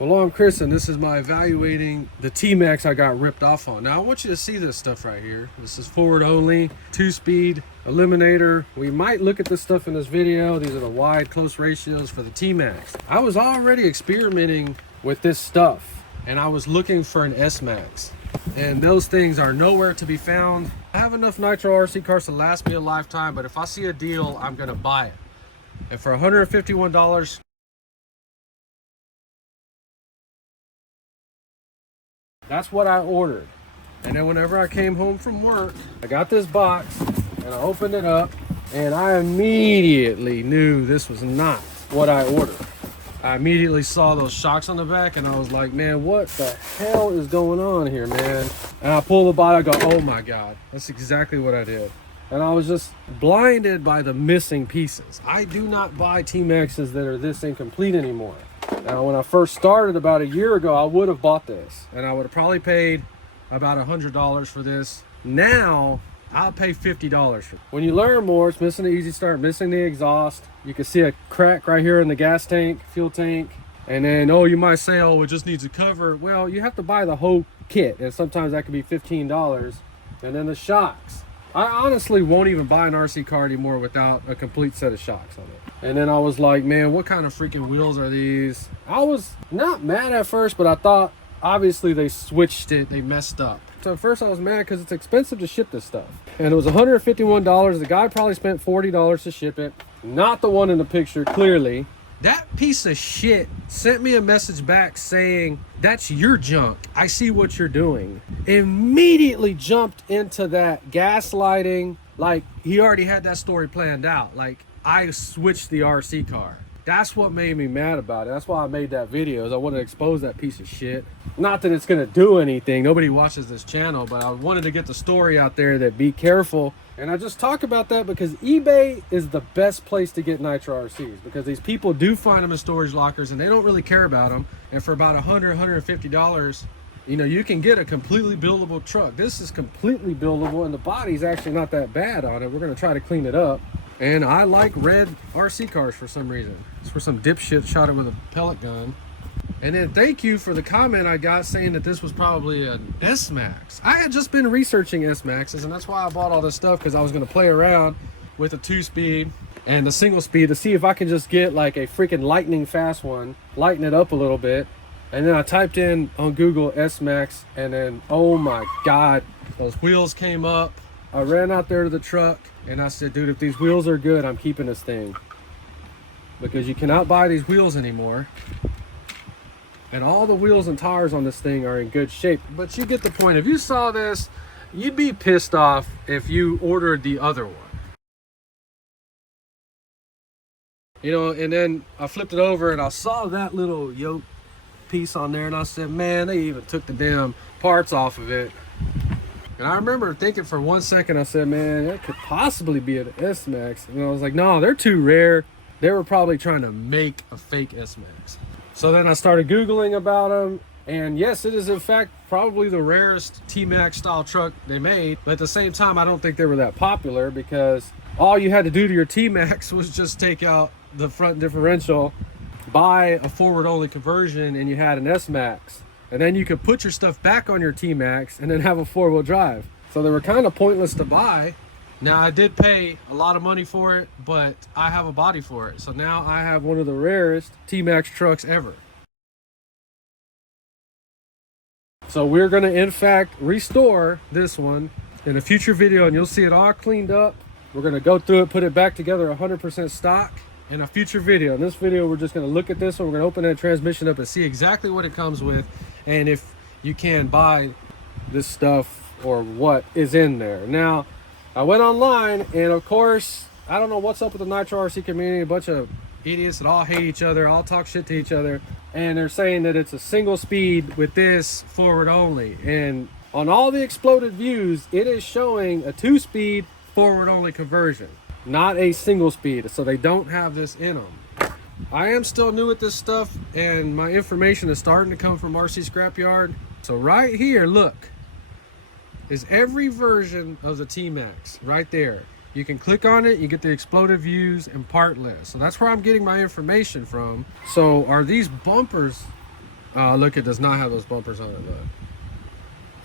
Well, I'm Chris, and this is my evaluating the T-MAXX I got ripped off on. Now, I want you to see this stuff right here. This is forward only, 2-speed eliminator. We might look at this stuff in this video. These are the wide close ratios for the T-MAXX. I was already experimenting with this stuff, and I was looking for an s-Maxx. And those things are nowhere to be found. I have enough nitro RC cars to last me a lifetime, but if I see a deal, I'm gonna buy it. And for $151, that's what I ordered. And then whenever I came home from work, I got this box and I opened it up, and I immediately knew this was not what I ordered. I immediately saw those shocks on the back and I was like, man, what the hell is going on here, man? And I pull the bottle, I go, oh my God, that's exactly what I did. And I was just blinded by the missing pieces. I do not buy T-MAXXs that are this incomplete anymore. Now, when I first started about a year ago, I would have bought this and I would have probably paid about $100 for this. Now, I'll pay $50 for it. When you learn more, it's missing the easy start, missing the exhaust. You can see a crack right here in the gas tank, fuel tank. And then, oh, you might say, oh, it just needs a cover. Well, you have to buy the whole kit, and sometimes that could be $15. And then the shocks. I honestly won't even buy an RC car anymore without a complete set of shocks on it. And then I was like, man, what kind of freaking wheels are these? I was not mad at first, but I thought obviously they switched it, they messed up. So at first I was mad because it's expensive to ship this stuff. And it was $151. The guy probably spent $40 to ship it. Not the one in the picture, clearly. That piece of shit sent me a message back saying, that's your junk. I see what you're doing. Immediately jumped into that gaslighting. Like, he already had that story planned out. Like, I switched the RC car. That's what made me mad about it. That's why I made that video, is I wanted to expose that piece of shit. Not that it's gonna do anything. Nobody watches this channel, but I wanted to get the story out there that be careful. And I just talk about that because eBay is the best place to get nitro RCs, because these people do find them in storage lockers and they don't really care about them. And for about $150, you know, you can get a completely buildable truck. This is completely buildable and the body's actually not that bad on it. We're gonna try to clean it up. And I like red RC cars for some reason. It's for some dipshit shot it with a pellet gun. And then thank you for the comment I got saying that this was probably an s-Maxx. I had just been researching s-Maxxs, and that's why I bought all this stuff, because I was going to play around with a 2-speed and the single speed to see if I can just get like a freaking lightning fast one, lighten it up a little bit. And then I typed in on Google s-Maxx, and then, oh my God, those wheels came up. I ran out there to the truck and I said, dude, if these wheels are good, I'm keeping this thing, because you cannot buy these wheels anymore. And all the wheels and tires on this thing are in good shape. But you get the point. If you saw this, you'd be pissed off if you ordered the other one. You know, and then I flipped it over and I saw that little yoke piece on there, and I said, man, they even took the damn parts off of it. And I remember thinking for 1 second, I said, man, that could possibly be an s-Maxx. And I was like, no, they're too rare. They were probably trying to make a fake s-Maxx. So then I started Googling about them. And yes, it is in fact probably the rarest T-MAXX style truck they made. But at the same time, I don't think they were that popular, because all you had to do to your T-MAXX was just take out the front differential, buy a forward only conversion, and you had an s-Maxx. And then you could put your stuff back on your T-MAXX and then have a 4-wheel drive. So they were kind of pointless to buy. Now, I did pay a lot of money for it, but I have a body for it. So now I have one of the rarest T-MAXX trucks ever. So we're gonna, in fact, restore this one in a future video, and you'll see it all cleaned up. We're gonna go through it, put it back together 100% stock in a future video. In this video, we're just gonna look at this one. We're gonna open that transmission up and see exactly what it comes with, and if you can buy this stuff or what is in there. Now, I went online, and of course, I don't know what's up with the nitro RC community. A bunch of idiots that all hate each other, all talk shit to each other, and they're saying that it's a single speed with this forward only. And on all the exploded views, it is showing a 2-speed forward only conversion, not a single speed. So they don't have this in them. I am still new at this stuff, and my information is starting to come from RC Scrapyard. So right here, look, is every version of the T-MAXX right there. You can click on it, you get the exploded views and part list. So that's where I'm getting my information from. So are these bumpers Look, it does not have those bumpers on it, look.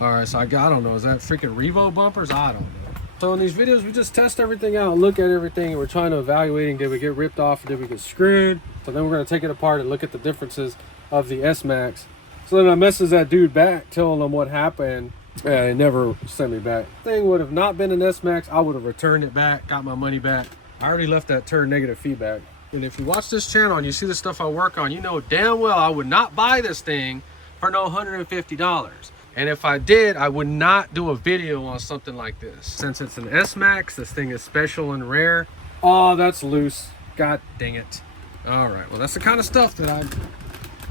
All right, so I don't know, is that freaking Revo bumpers? I don't know. So in these videos, we just test everything out, look at everything, and we're trying to evaluate, did we get ripped off, did we get screwed? So then we're gonna take it apart and look at the differences of the S-Maxx. So then I messaged that dude back, telling him what happened. Yeah, he never sent me back. Thing would have not been an S-Maxx, I would have returned it back, got my money back. I already left that turn negative feedback. And if you watch this channel and you see the stuff I work on, you know damn well I would not buy this thing for no $150. And if I did, I would not do a video on something like this. Since it's an S-Maxx, this thing is special and rare. Oh, that's loose. God dang it. All right, well, that's the kind of stuff that I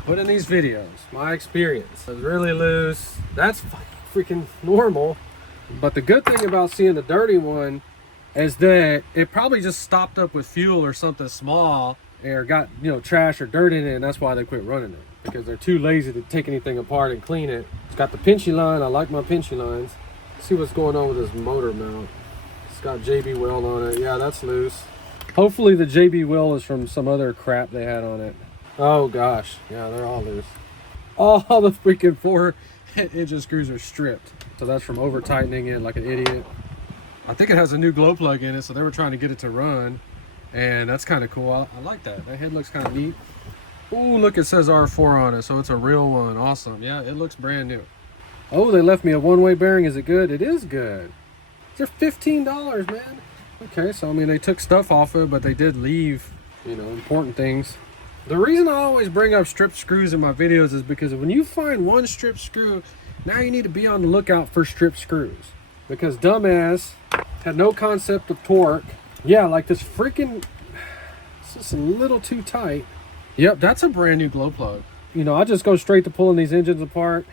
put in these videos. My experience. It's really loose. That's freaking normal. But the good thing about seeing the dirty one is that it probably just stopped up with fuel or something small, or got, you know, trash or dirt in it, and that's why they quit running it, because they're too lazy to take anything apart and clean it. It's got the pinchy line. I like my pinchy lines. Let's see what's going on with this motor mount. It's got JB weld on it. Yeah, that's loose. Hopefully the JB weld is from some other crap they had on it. Oh gosh, yeah, they're all loose. All the freaking 4-inch screws are stripped. So that's from over tightening it like an idiot. I think it has a new glow plug in it, so they were trying to get it to run, and that's kind of cool. I like that. That head looks kind of neat. Oh, look, it says R4 on it, so it's a real one. Awesome. Yeah, it looks brand new. Oh, they left me a one-way bearing. Is it good? It is good. They're $15, man. Okay, so I mean, they took stuff off it, but they did leave, you know, important things. The reason I always bring up stripped screws in my videos is because when you find one stripped screw, now you need to be on the lookout for stripped screws. Because dumbass had no concept of torque. Yeah, like this freaking, it's just a little too tight. Yep, that's a brand new glow plug. You know, I just go straight to pulling these engines apart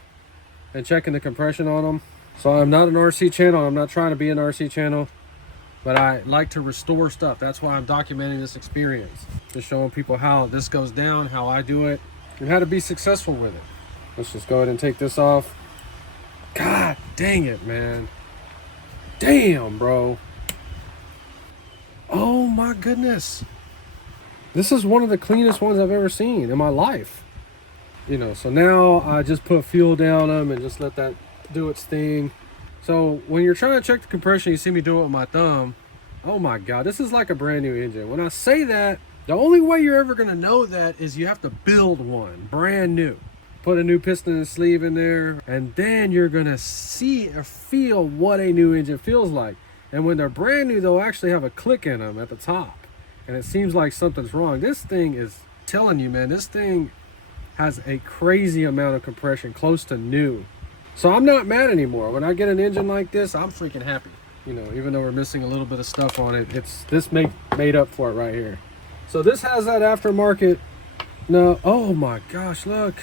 and checking the compression on them. So I'm not an RC channel. I'm not trying to be an RC channel, but I like to restore stuff. That's why I'm documenting this experience. Just showing people how this goes down, how I do it, and how to be successful with it. Let's just go ahead and take this off. God dang it, man. Damn, bro. Oh my goodness. This is one of the cleanest ones I've ever seen in my life. You know, so now I just put fuel down them and just let that do its thing. So when you're trying to check the compression, you see me do it with my thumb. Oh my God, this is like a brand new engine. When I say that, the only way you're ever gonna know that is you have to build one brand new. Put a new piston and sleeve in there, and then you're gonna see or feel what a new engine feels like. And when they're brand new, they'll actually have a click in them at the top, and it seems like something's wrong. This thing is telling you, man, this thing has a crazy amount of compression, close to new. So I'm not mad anymore. When I get an engine like this, I'm freaking happy. You know, even though we're missing a little bit of stuff on it, this made up for it right here. So this has that aftermarket. No, oh my gosh, look.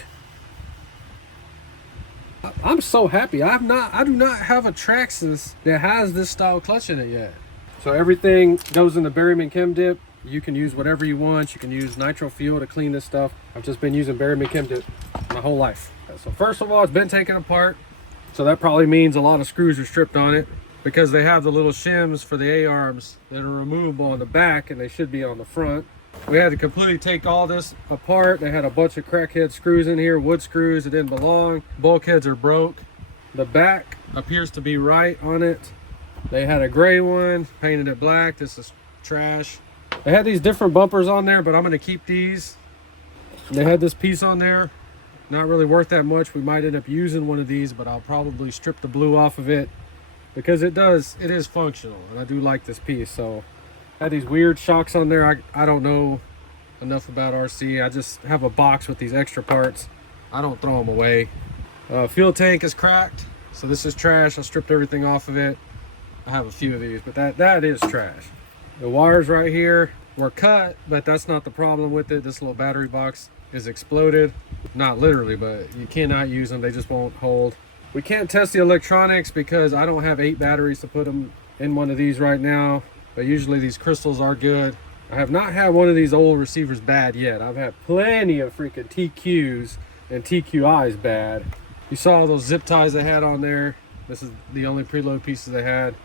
I'm so happy. I do not have a TRAXXAS that has this style clutch in it yet. So everything goes in the Berryman Chem Dip. You can use whatever you want. You can use nitro fuel to clean this stuff. I've just been using Berryman Chem Dip my whole life. So first of all, it's been taken apart. So that probably means a lot of screws are stripped on it, because they have the little shims for the A-arms that are removable on the back, and they should be on the front. We had to completely take all this apart. They had a bunch of crackhead screws in here, wood screws that didn't belong. Bulkheads are broke. The back appears to be right on it. They had a gray one, painted it black. This is trash. They had these different bumpers on there, but I'm gonna keep these. They had this piece on there, not really worth that much. We might end up using one of these, but I'll probably strip the blue off of it, because it is functional, and I do like this piece. So had these weird shocks on there. I don't know enough about RC. I just have a box with these extra parts. I don't throw them away. Fuel tank is cracked, so this is trash. I stripped everything off of it. I have a few of these, but that is trash. The wires right here were cut, but that's not the problem with it. This little battery box is exploded. Not literally, but you cannot use them. They just won't hold. We can't test the electronics because I don't have 8 batteries to put them in one of these right now. But usually these crystals are good. I have not had one of these old receivers bad yet. I've had plenty of freaking TQs and TQIs bad. You saw those zip ties I had on there. This is the only preload pieces I had.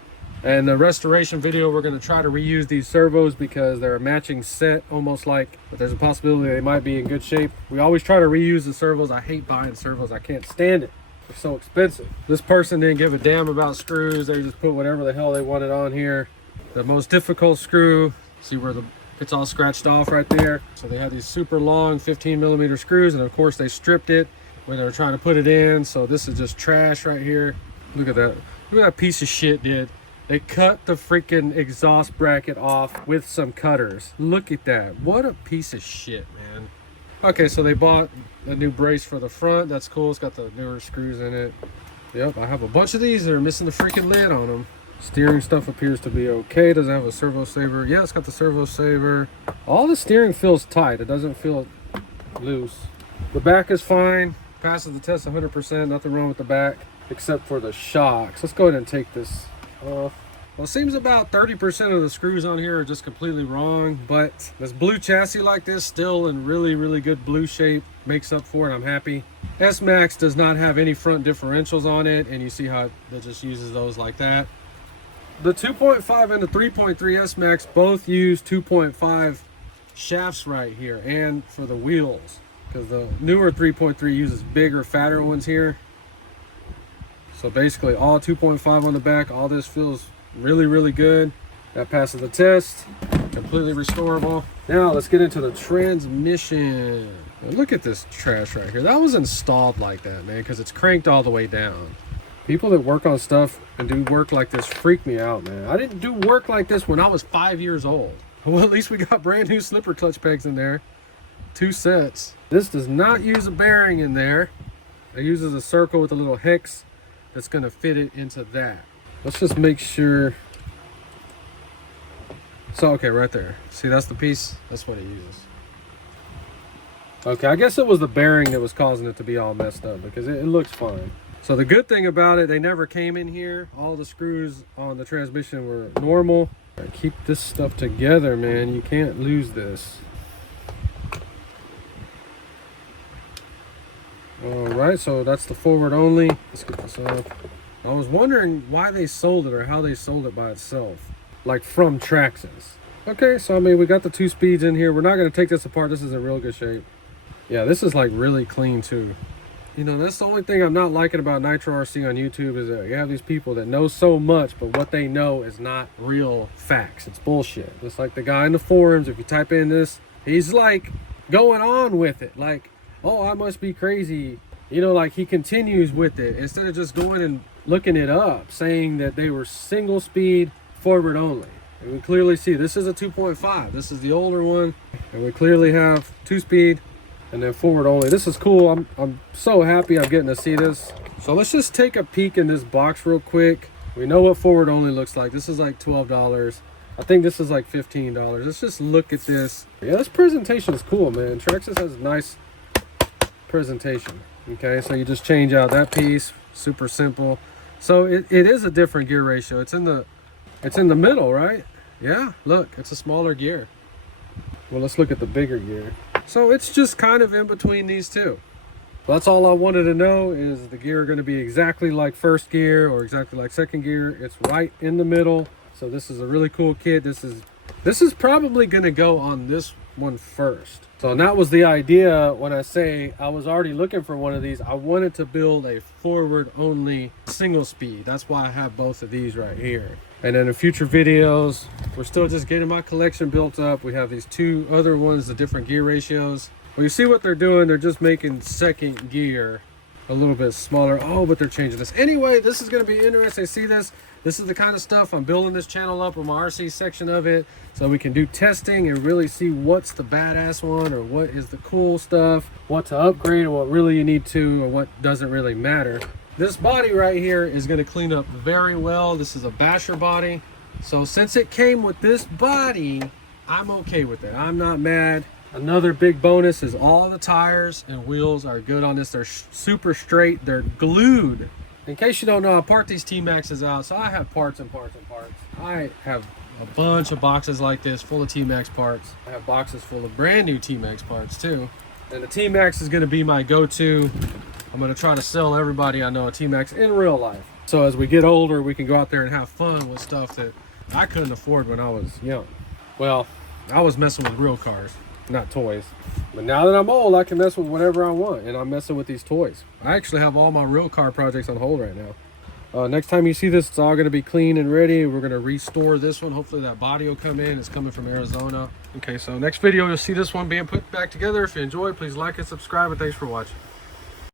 And the restoration video, we're going to try to reuse these servos because they're a matching set, almost like, but there's a possibility they might be in good shape. We always try to reuse the servos. I hate buying servos. I can't stand it. They're so expensive. This person didn't give a damn about screws. They just put whatever the hell they wanted on here. The most difficult screw, see where it's all scratched off right there. So they had these super long 15mm screws, and of course they stripped it when they were trying to put it in. So this is just trash right here. Look at that. Look at that piece of shit, dude. They cut the freaking exhaust bracket off with some cutters. Look at that. What a piece of shit, man. Okay, so they bought a new brace for the front. That's cool. It's got the newer screws in it. Yep, I have a bunch of these that are missing the freaking lid on them. Steering stuff appears to be okay. Does it have a servo saver? Yeah, it's got the servo saver. All the steering feels tight. It doesn't feel loose. The back is fine. Passes the test 100%. Nothing wrong with the back except for the shocks. Let's go ahead and take this off. Well, it seems about 30% of the screws on here are just completely wrong, but this blue chassis like this, still in really, really good blue shape, makes up for it. I'm happy. S-Maxx does not have any front differentials on it, and you see how it just uses those like that. The 2.5 and the 3.3 S-Maxx both use 2.5 shafts right here, and for the wheels, because the newer 3.3 uses bigger, fatter ones here. So basically all 2.5 on the back. All this feels really, really good. That passes the test. Completely restorable. Now let's get into the transmission. Now look at this trash right here. That was installed like that, man, because it's cranked all the way down. People that work on stuff and do work like this freak me out, man. I didn't do work like this when I was 5 years old. Well, at least we got brand new slipper clutch pegs in there. 2 sets. This does not use a bearing in there. It uses a circle with a little hex that's going to fit it into that. Let's just make sure. So, okay, right there. See, that's the piece. That's what it uses. Okay, I guess it was the bearing that was causing it to be all messed up, because it looks fine. So the good thing about it, they never came in here. All the screws on the transmission were normal. Keep this stuff together, man. You can't lose this. All right, so that's the forward only. Let's get this off. I was wondering why they sold it or how they sold it by itself, like from TRAXXAS. Okay, so I mean, we got the 2 speeds in here. We're not going to take this apart. This is in real good shape. Yeah, this is like really clean too. You know, that's the only thing I'm not liking about Nitro RC on YouTube, is that you have these people that know so much, but what they know is not real facts. It's bullshit. Just like the guy in the forums, if you type in this, he's like going on with it. Like, oh, I must be crazy. You know, like he continues with it instead of just going and looking it up, saying that they were single speed forward only. And we clearly see this is a 2.5. This is the older one. And we clearly have 2 speed and then forward only. This is cool. I'm so happy I'm getting to see this. So let's just take a peek in this box real quick. We know what forward only looks like. This is like $12. I think this is like $15. Let's just look at this. Yeah, this presentation is cool, man. TRAXXAS has a nice presentation. Okay, so you just change out that piece. Super simple. So it is a different gear ratio. It's in the middle, right? Yeah, look, it's a smaller gear. Well, let's look at the bigger gear. So it's just kind of in between these two. Well, that's all I wanted to know, is the gear going to be exactly like first gear or exactly like second gear. It's right in the middle. So this is a really cool kit. This is probably going to go on this one first. So that was the idea when I say I was already looking for one of these. I wanted to build a forward only single speed. That's why I have both of these right here. And then in future videos, we're still just getting my collection built up. We have these 2 other ones, the different gear ratios. Well, you see what they're doing. They're just making second gear a little bit smaller. Oh, but they're changing this. Anyway, this is going to be interesting. See this? This is the kind of stuff I'm building this channel up with my RC section of it, so we can do testing and really see what's the badass one or what is the cool stuff, what to upgrade or what really you need to or what doesn't really matter. This body right here is going to clean up very well. This is a basher body. So since it came with this body, I'm okay with it. I'm not mad. Another big bonus is all the tires and wheels are good on this. They're super straight. They're glued. In case you don't know, I part these T-Maxxes out, so I have parts and parts and parts. I have a bunch of boxes like this full of T-Maxx parts. I have boxes full of brand new T-Maxx parts too. And the T-Maxx is going to be my go-to. I'm going to try to sell everybody I know a T-Maxx in real life. So as we get older, we can go out there and have fun with stuff that I couldn't afford when I was young. Well, I was messing with real cars, not toys. But now that I'm old, I can mess with whatever I want, and I'm messing with these toys. I actually have all my real car projects on hold right now. Next time you see this, it's all going to be clean and ready. We're going to restore this one. Hopefully that body will come in. It's coming from Arizona. Okay, so next video, you'll see this one being put back together. If you enjoyed, please like and subscribe, and thanks for watching.